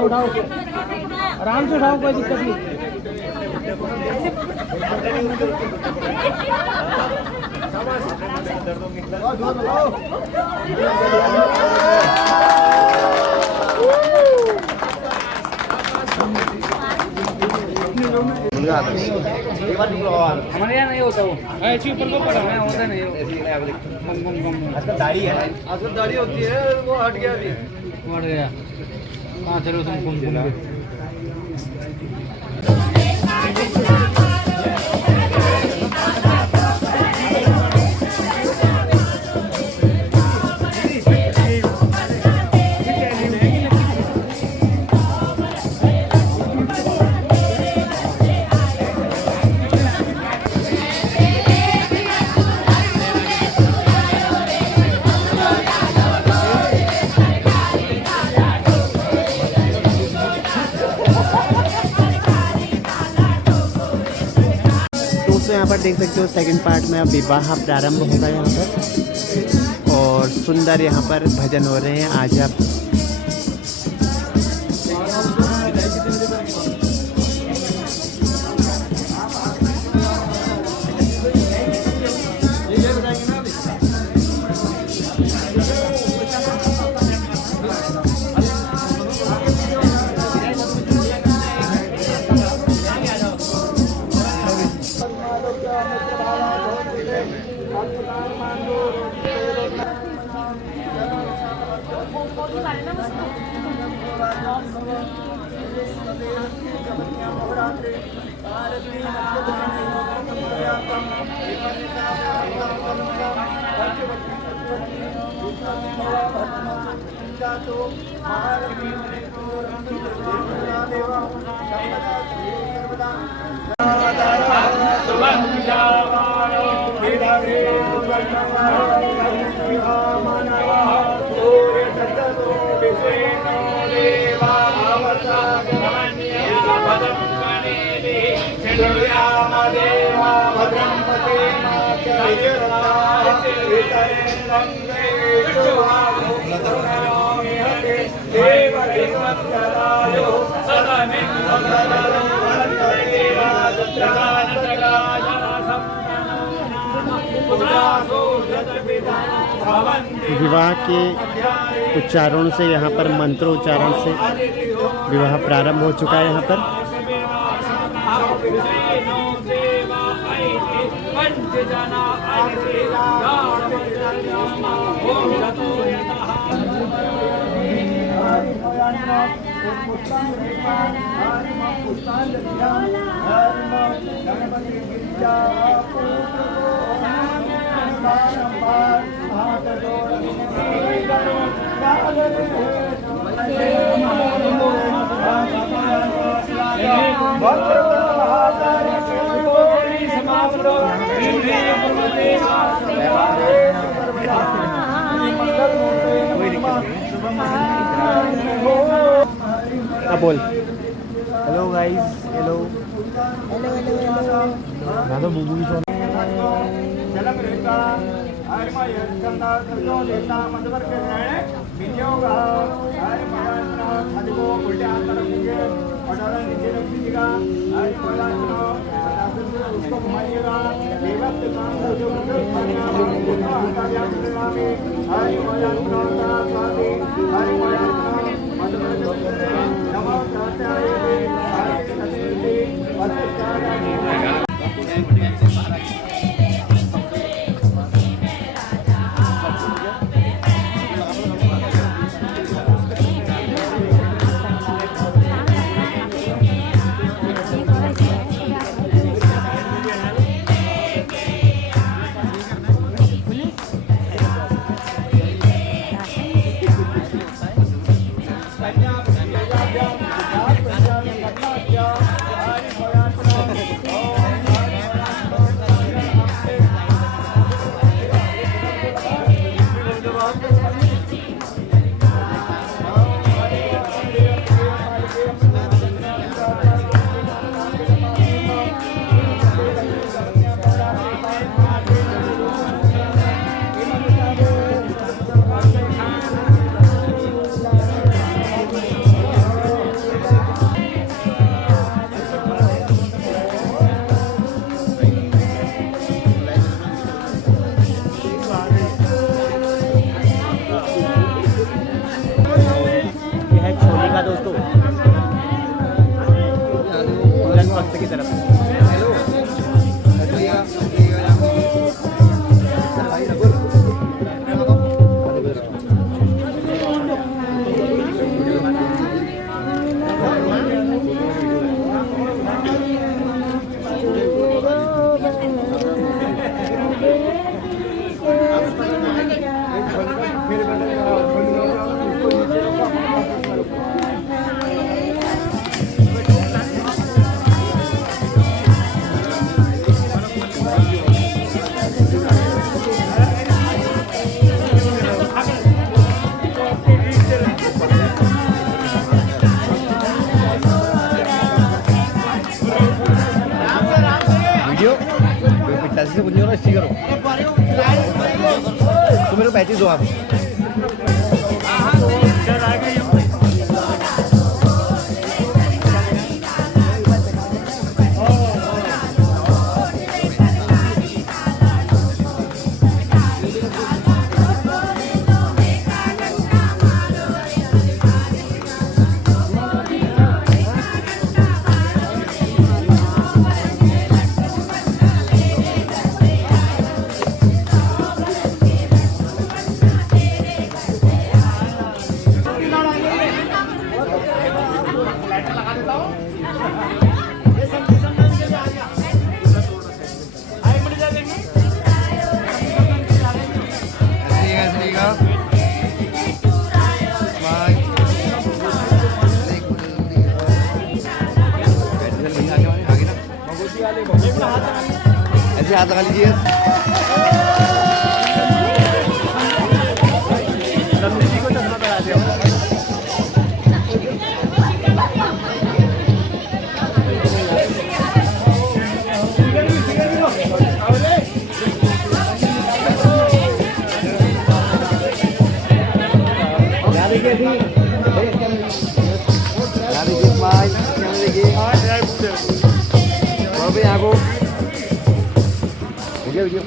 उठाओ आराम से उठाओ, कोई दिक्कत नहीं। हमारे यहाँ नहीं होता वो, ऐसे ऊपर को पड़ा है, होता नहीं आजकल दाढ़ी है, आजकल दाढ़ी होती है, वो हट गया अभी, हट गया। हाँ चलो तुम घूम घूम यहाँ पर देख सकते हो सेकंड पार्ट में अब विवाह प्रारंभ होगा यहाँ पर, और सुंदर यहाँ पर भजन हो रहे हैं। आज आप विवाह के उच्चारण से, यहाँ पर मंत्रोच्चारण से विवाह प्रारंभ हो चुका है। यहाँ पर बोल hello guys, hello hello hello hello ना तो बुबू की उसको घुमाइएगा, दिखा दोस्तों रंग पक्ष की तरफ। पैसे से कुछ नहीं हो रहा, इसी करो तो मेरे को 35 दो आप। ऐसे हाथ लगा लीजिए। जी को चश्मा पहना दिया। आगो वीडियो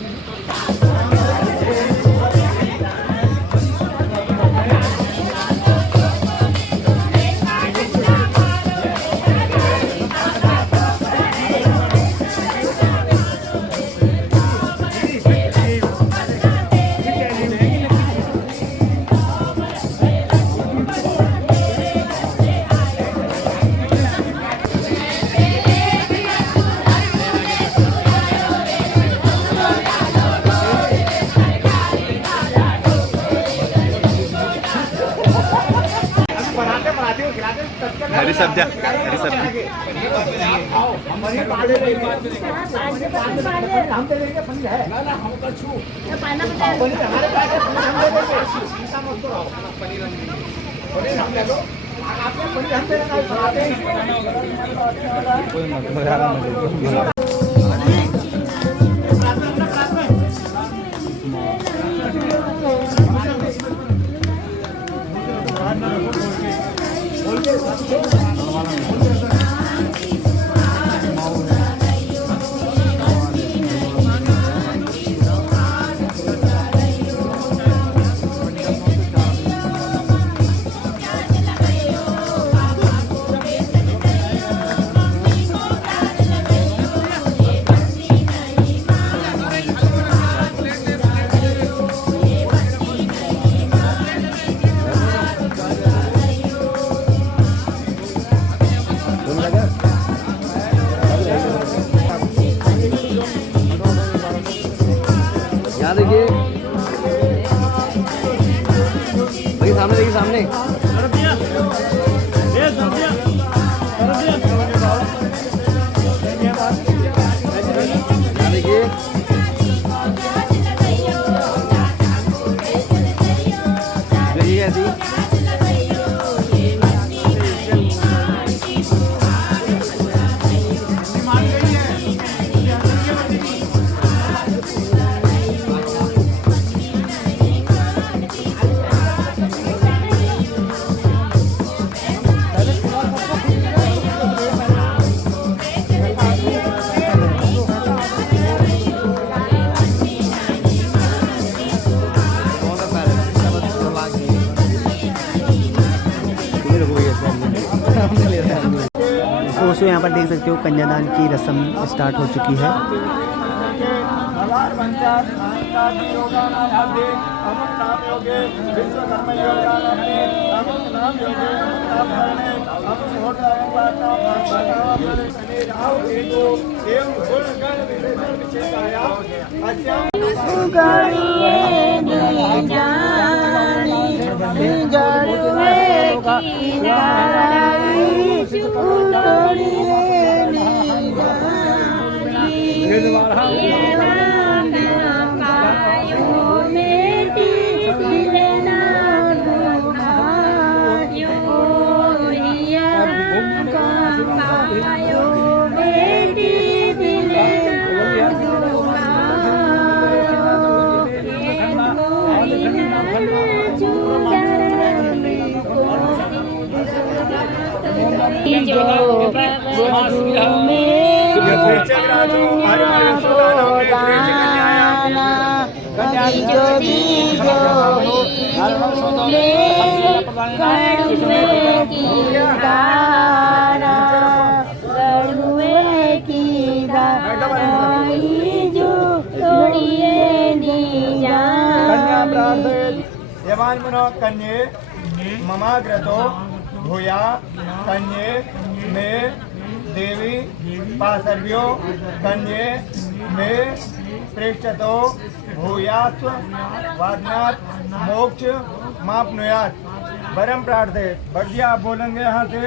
हरी सब्जी हरी सब्जी यहाँ देखिए, देखिए सामने, देखिए सामने। यहाँ देखिए, देखिए ऐसी दोस्तों यहाँ पर देख सकते हो कन्यादान की रस्म स्टार्ट हो चुकी है। कन्ये ममाग्रतो भूया कन्ये मे देवी पासर्व्यो कन्ये मे प्रेक्षतो भूयात् वादनात् मोक्ष मापनुयात् वरम प्रार्थे। बढ़िया आप बोलेंगे यहाँ से।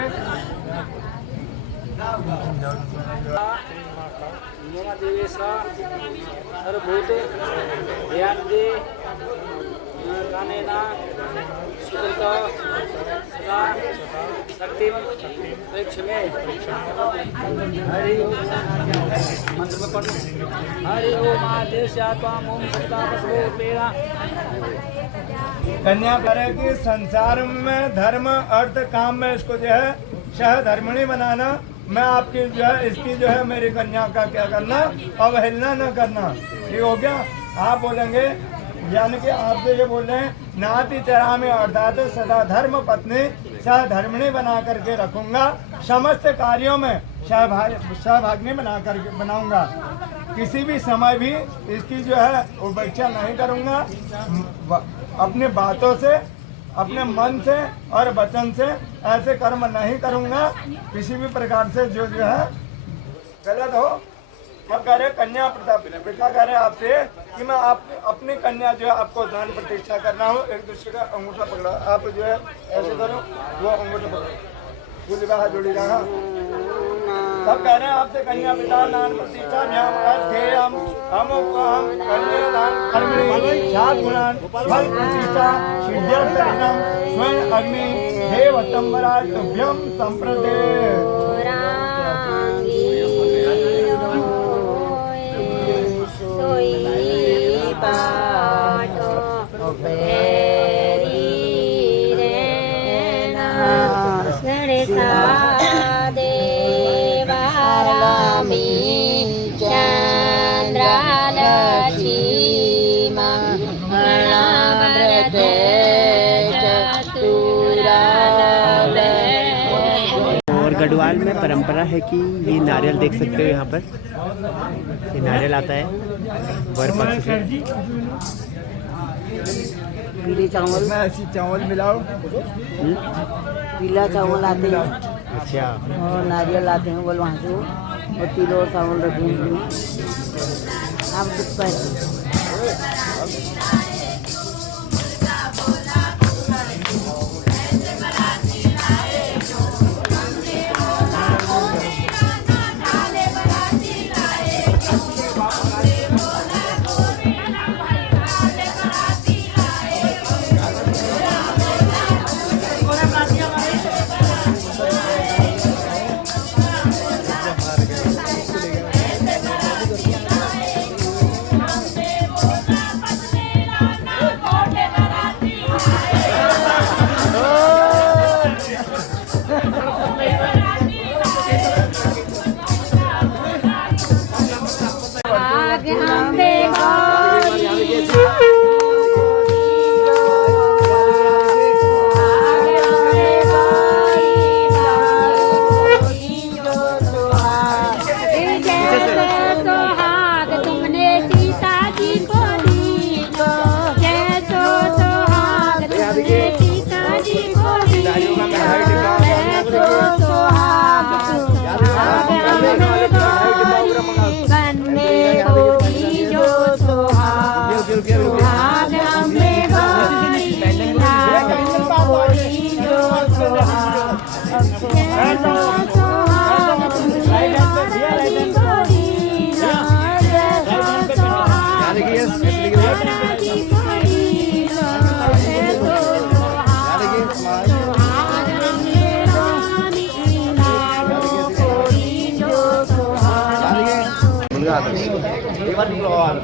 सर्वभूते ध्यानदे कानेना सुकृता सदा शक्तिम प्रेक्ष में हरि ओम मंत्र में पढ़ हरि ओम आदेशात्मा ओम सत्ता बसवो पेरा। कन्या करे कि संसार में धर्म अर्थ काम में इसको जो है सहधर्मिणी बनाना। मैं आपकी जो है इसकी जो है मेरी कन्या का क्या करना, अवहेलना न करना। ठीक हो गया। आप बोलेंगे यानी कि आपसे ये बोल रहे हैं नाति चरा में अर्थात सदा धर्म पत्नी सहधर्मिणी बना करके रखूंगा। समस्त कार्यों में सहभागिनी बना करके बनाऊंगा। किसी भी समय भी इसकी जो है उपेक्षा नहीं करूंगा। अपनी बातों से अपने मन से और वचन से ऐसे कर्म नहीं करूंगा किसी भी प्रकार से जो है गलत हो। अब कह रहे कन्या पिता कह रहे आपसे कि मैं आप अपनी कन्या जो है आपको दान प्रतिष्ठा करना हो। एक दूसरे का अंगूठा पकड़ा, आप जो है ऐसे करो, वो अंगूठा पकड़ो, वो विवाह जोड़ी रहा। सब कह रहे हैं आपसे कन्या पिता दान प्रतिष्ठा हम कन्यादान कर्मणि सात गुणान फल प्रतिष्ठा सिद्ध्यर्थम स्वयं अग्नि देवतंबरा तुभ्यम संप्रदे। और गढ़वाल में परंपरा है कि ये नारियल देख सकते हो यहाँ पर, ये नारियल आता है वर पक्ष से। पीले चावल में ऐसी चावल मिलाओ, पीला चावल आते हैं। अच्छा। और नारियल आते हैं बोल वहाँ से, और तिल और चावल रखेंगे। आप कुछ पैसे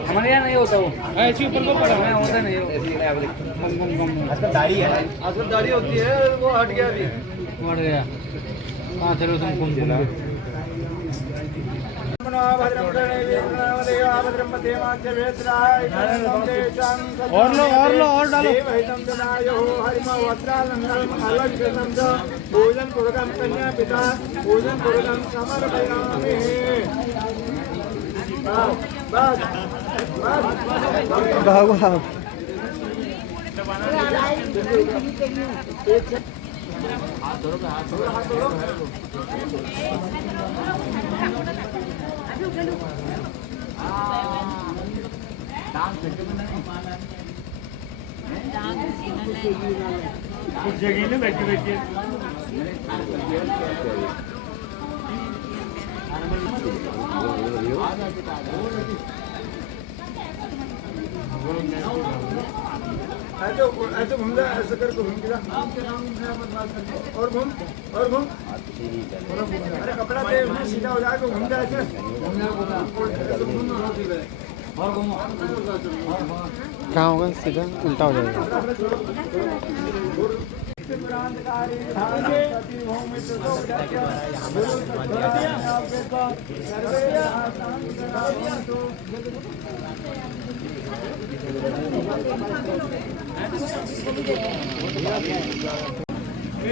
हमारे यहाँ नहीं होता वो ऐसे ऊपर को पड़ा है, होता नहीं आजकल दाढ़ी है, आजकल दाढ़ी होती है, वो हट गया अभी, हट गया। हाँ चलो तुम घूम घूम के और लो और डालो। पूजन पूर्वकम कन्या पिता पूजन पूर्वकम समर्पयामि। बस भागो कुछ जगह में बैठी बैठी ऐसे घूम जा, ऐसे करके घूम जा और घूम अरे कपड़ा दे सीधा हो जाएगा, घूम जा ऐसे कहाँ होगा, सीधा उल्टा हो जाएगा।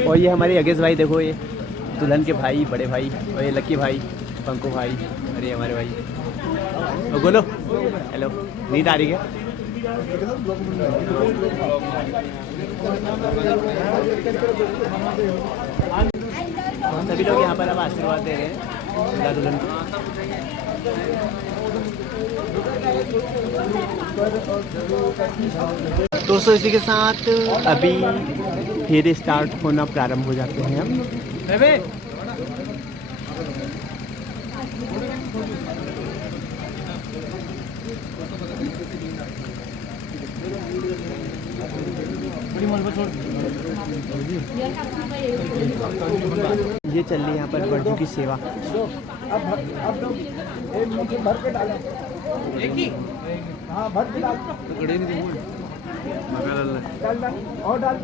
और ये हमारे योगेश भाई, देखो ये दुल्हन के भाई, बड़े भाई, और ये लक्की भाई, पंकु भाई, अरे हमारे भाई। और बोलो हेलो, नींद आ रही है? सभी लोग यहाँ पर अब आशीर्वाद दे रहे हैं दूल्हा दुल्हन को। दोस्तों इसी के साथ अभी फेरे स्टार्ट होना प्रारंभ हो जाते हैं हम। ये चल रही है यहाँ पर वर्जू की सेवा। अब भर के डालें, एक ही हाँ भर के डाल और डाल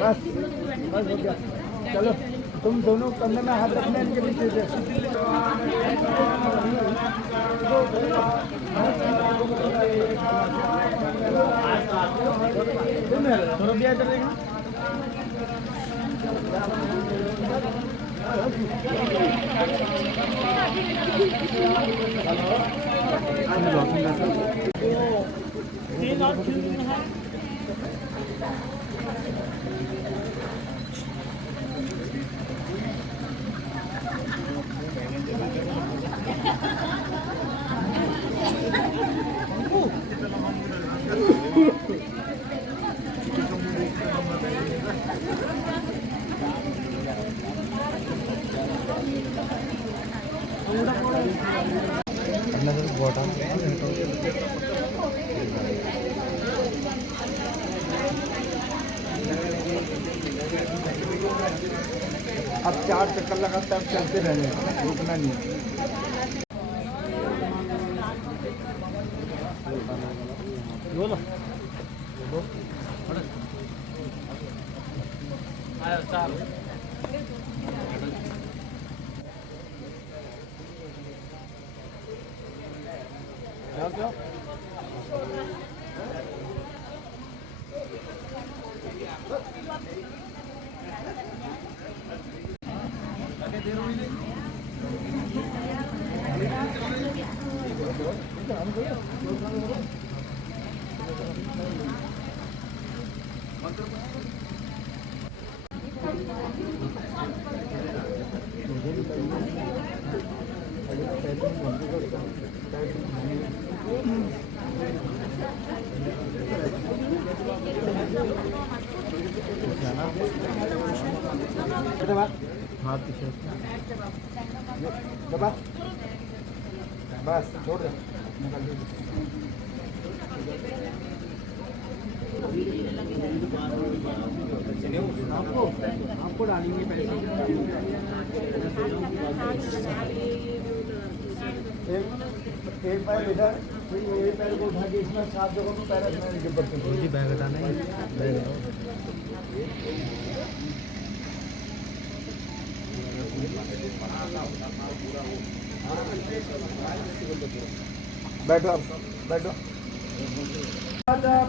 बस हो गया। चलो तुम दोनों कंधे में हाथ रखना इनके पीछे से। थोड़ा दिया कर देगा। अब 4 चक्कर लगातार चलते रहने, रुकना नहीं। बोलो क्या हाथ पीछे बस छोड़ दे। आपको डालेंगे पैसे। एक पैर इधर, फिर ये पैर को उठा के इसमें 7 जगहों में पैर रखना है गिब्बर पे। जी बैग हटाना है, बैग बैठो आप, बैठो।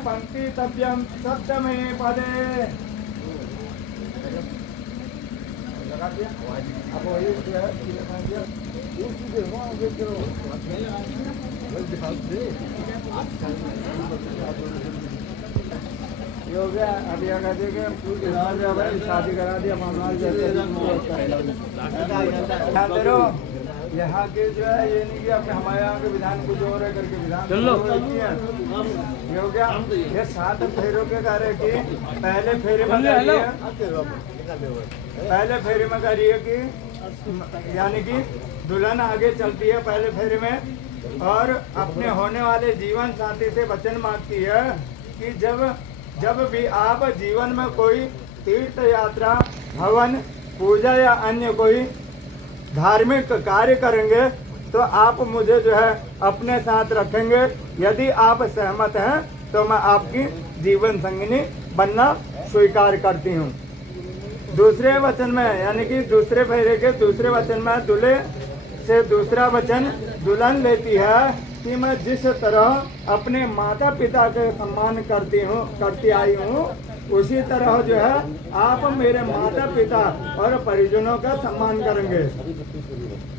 पंक्ति तव्यम सप्तमे पदे। लगा दिया? अब वही जो है ये हो गया। अभी क्या कहते हैं शादी करा दिया मामला ध्यान दे रहे हो। यहाँ के जो है ये नहीं कि अपने हमारे यहाँ के विधान कुछ और है करके विधान चलो ये हो गया। ये 7 फेरों के कार्य की पहले फेरे में करिए, पहले फेरे में करिए कि यानी कि दुल्हन आगे चलती है पहले फेरे में और अपने होने वाले जीवन साथी से वचन मांगती है कि जब भी आप जीवन में कोई तीर्थ यात्रा, हवन, पूजा या अन्य कोई धार्मिक कार्य करेंगे तो आप मुझे जो है अपने साथ रखेंगे। यदि आप सहमत हैं तो मैं आपकी जीवन संगिनी बनना स्वीकार करती हूँ। दूसरे वचन में यानी कि दूसरे फेरे के दूसरे वचन में दूल्हे से दूसरा वचन दुल्हन लेती है कि मैं जिस तरह अपने माता पिता के सम्मान करती आई हूँ उसी तरह जो है आप मेरे माता पिता और परिजनों का सम्मान करेंगे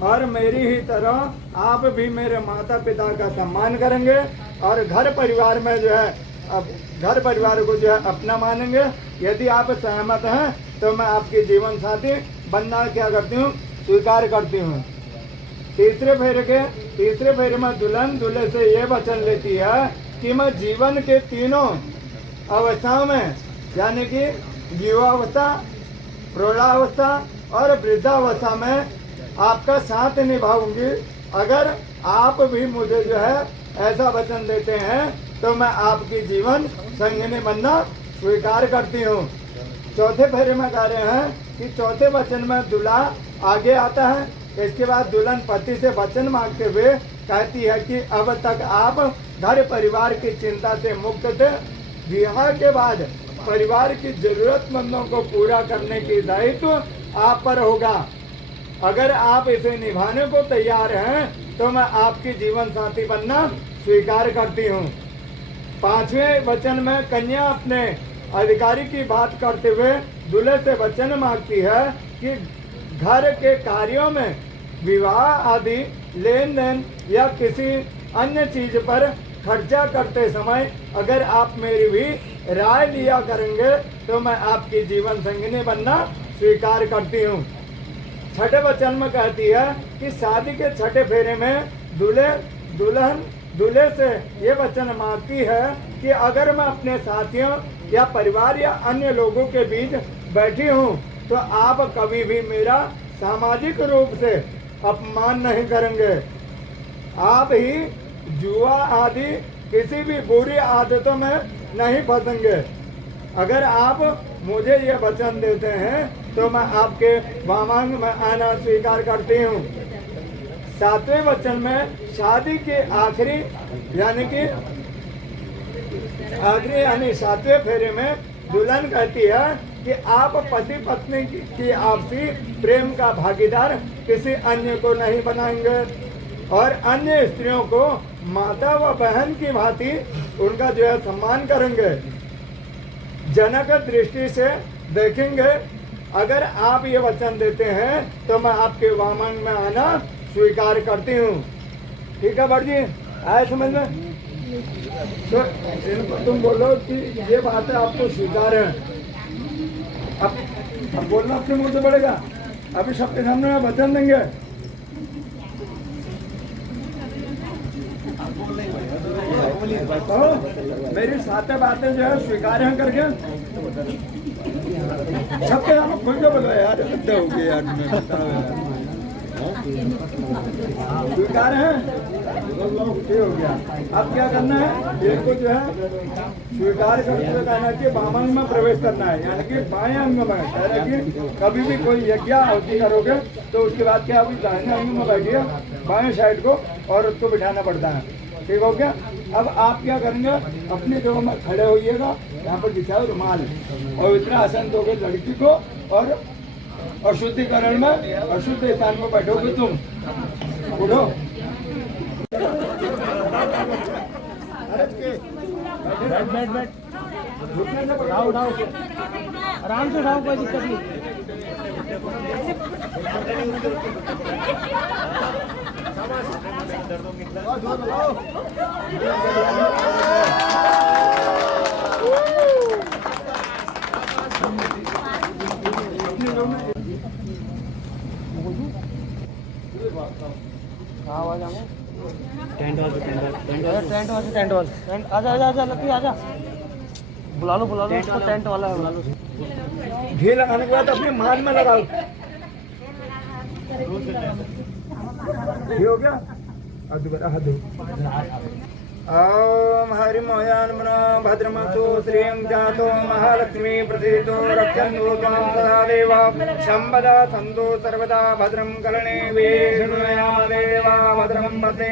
और मेरी ही तरह आप भी मेरे माता पिता का सम्मान करेंगे और घर परिवार में जो है अब घर परिवार को जो है अपना मानेंगे। यदि आप सहमत हैं तो मैं आपकी जीवन साथी बनना क्या करती हूँ स्वीकार करती हूँ। तीसरे फेरे में दुल्हन दूल्हे से ये वचन लेती है कि मैं जीवन के तीनों अवस्थाओं में यानी कि युवावस्था, प्रौढ़ावस्था और वृद्धावस्था में आपका साथ निभाऊंगी। अगर आप भी मुझे जो है ऐसा वचन देते हैं तो मैं आपकी जीवन संगिनी बनना स्वीकार करती हूँ। चौथे फेरे में कह रहे हैं कि चौथे वचन में दूल्हा आगे आता है। इसके बाद दुल्हन पति से वचन मांगते हुए कहती है कि अब तक आप घर परिवार की चिंता से मुक्त थे। विवाह के बाद परिवार की जरूरतमंदों को पूरा करने की दायित्व आप पर होगा। अगर आप इसे निभाने को तैयार हैं तो मैं आपकी जीवन साथी बनना स्वीकार करती हूँ। पांचवें वचन में कन्या अपने अधिकारी की बात करते हुए दूल्हे से वचन मांगती है कि घर के कार्यों में विवाह आदि लेन देन या किसी अन्य चीज पर खर्चा करते समय अगर आप मेरी भी राय लिया करेंगे तो मैं आपकी जीवन संगिनी बनना स्वीकार करती हूँ। छठे वचन में कहती है कि शादी के छठे फेरे में दुल्हन दूल्हे से ये वचन मांगती है कि अगर मैं अपने साथियों या परिवार या अन्य लोगों के बीच बैठी हूँ तो आप कभी भी मेरा सामाजिक रूप से अपमान नहीं करेंगे। आप ही जुआ आदि किसी भी बुरी आदतों में नहीं फंसेंगे। अगर आप मुझे ये वचन देते हैं तो मैं आपके वामांग में आना स्वीकार करती हूँ। सातवें वचन में शादी के आखिरी यानी सातवें फेरे में दुल्हन कहती है कि आप पति पत्नी की आपसी प्रेम का भागीदार किसी अन्य को नहीं बनाएंगे और अन्य स्त्रियों को माता व बहन की भांति उनका जो है सम्मान करेंगे। जनक दृष्टि से देखेंगे। अगर आप ये वचन देते हैं तो मैं आपके वामन में आना स्वीकार करती हूँ। ठीक है बड़ी जी, आए समझ में? तो इनको तुम बोलो कि ये बातें आपको स्वीकार है। अब बोलना अपने मुंह से पड़ेगा। अभी सबके सामने में वचन देंगे। बताओ मेरी सातों बातें जो है स्वीकार हैं करके सबके नाम खुल के बोलो यार, गद्दा हो गया यार, मैं बताओ यार। स्वीकार है, ये हो गया। अब क्या करना है, इसको जो है स्वीकार करते हुए कहना कि वाम अंग में प्रवेश करना है, यानी कि बाएं अंग में बैठना है। कि कभी भी कोई यज्ञ आहुति करोगे तो उसके बाद क्या, अभी दाहिने अंग में बैठिए, बाएं साइड को, और उसको बिठाना पड़ता है। ठीक हो गया। अब आप क्या करेंगे, अपनी जगह में खड़े होइएगा, यहाँ पर बिछाओ रुमाल, और इतना आसन दोगे लड़की को, और अशुद्धिकरण में अशुद्ध स्थान पर बैठोगे तुम। उठो, बैठ बैठ उठाओ उठाओ, आराम से उठाओ, कोई दिक्कत नहीं। टेंट वाल आजा आजा आजा लकी आजा, बुला लो उसको, टेंट वाला है, बुला लो। घी लगाने के बाद अपने मान में लगाओ। घी हो गया। ओम हरिमोयान मनो भद्रमतु श्रीं जातो महालक्ष्मी प्रसीदो रक्षन्तु त्वां सदा देव संपदा सन्तु सर्वदा भद्रं कर्णे विष्णुयाम देवा भद्रं पते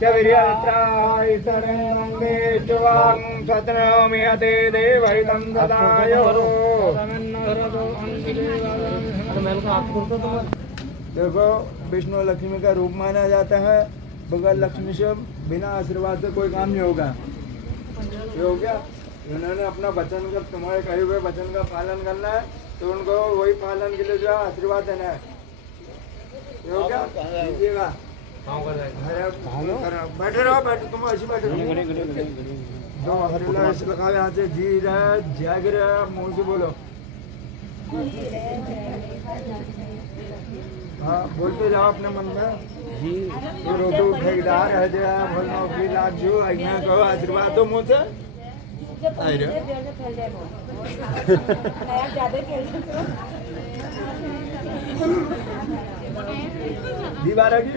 च वीर्यत्राय शरणं देवां सतनोमि हते देवहितं सदायो। देखो, विष्णु लक्ष्मी का रूप माना जाता है। बगैर लक्ष्मी से बिना आशीर्वाद से कोई काम नहीं होगा। ये हो गया। उन्होंने अपना वचन कर, तुम्हारे कहे हुए वचन का पालन करना है, तो उनको वही पालन के लिए जो आशीर्वाद देना है। ये हो गया। लीजिएगा, बैठे रहो, बैठे, तुम ऐसे बैठे रहो। दो हरिला ऐसे लगाओ, यहाँ से जी रहे जाग रहे, मुँह से बोलो। हाँ, बोलते जाओ अपने मन में जी। ये रोटू ठेकेदार है जो बोलना की लाज जो आज्ञा कहो, आशीर्वाद दो मुँह से। आई रे दीवार की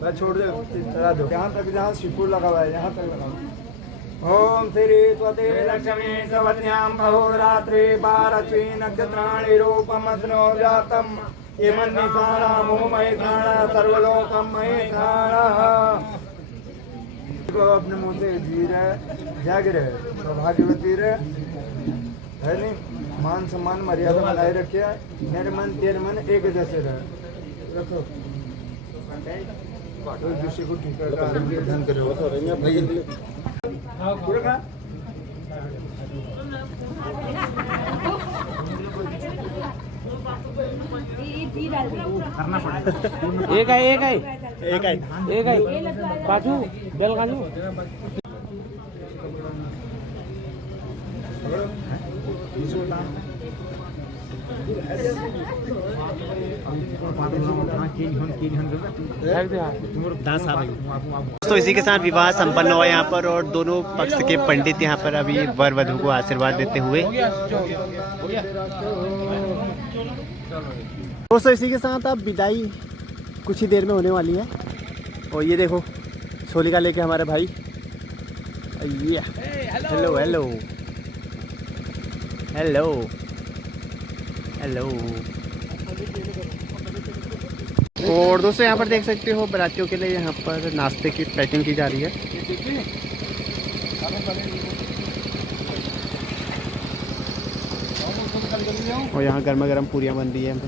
बस छोड़ दो, चला दो। यहाँ तक जहाँ शिवपुर लगा हुआ है, यहाँ तक लगाओ। ओम श्री स्वते लक्ष्मी सवन्याम अहोरात्रि भारती नक्षत्राणि रूपमस्नो जातम् इमं निशाना मोहमयेशाना सर्वलोकं महेशाना। को अपने मुँह से जी रहे, जाग रहे, सौभाग्यवती रहे, है नहीं, मान सम्मान मर्यादा बनाए रखे, मेरे मन तेरे मन एक जैसे रहे। रखो, एक दूसरे को ठीक कर ढंग करो। पूरा खा। एक आई पाछू बेल काटू। तो इसी के साथ विवाह संपन्न हुआ यहाँ पर, और दोनों पक्ष के पंडित यहाँ पर अभी वर वधू को आशीर्वाद देते हुए। दोस्तों इसी के साथ अब विदाई कुछ ही देर में होने वाली है। और ये देखो सोलिका लेके हमारे भाई, ये हेलो हेलो हेलो हेलो। और दोस्तों यहाँ पर देख सकते हो बारातियों के लिए यहाँ पर नाश्ते की पैकिंग की जा रही है। और यहाँ गर्मा गर्म पूरियाँ बन रही है हम।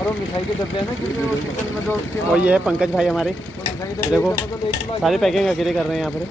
और मिठाई के डब्बे हैं ना, और ये है पंकज भाई हमारे, देखो सारी पैकिंग अकेले कर रहे हैं यहाँ पर।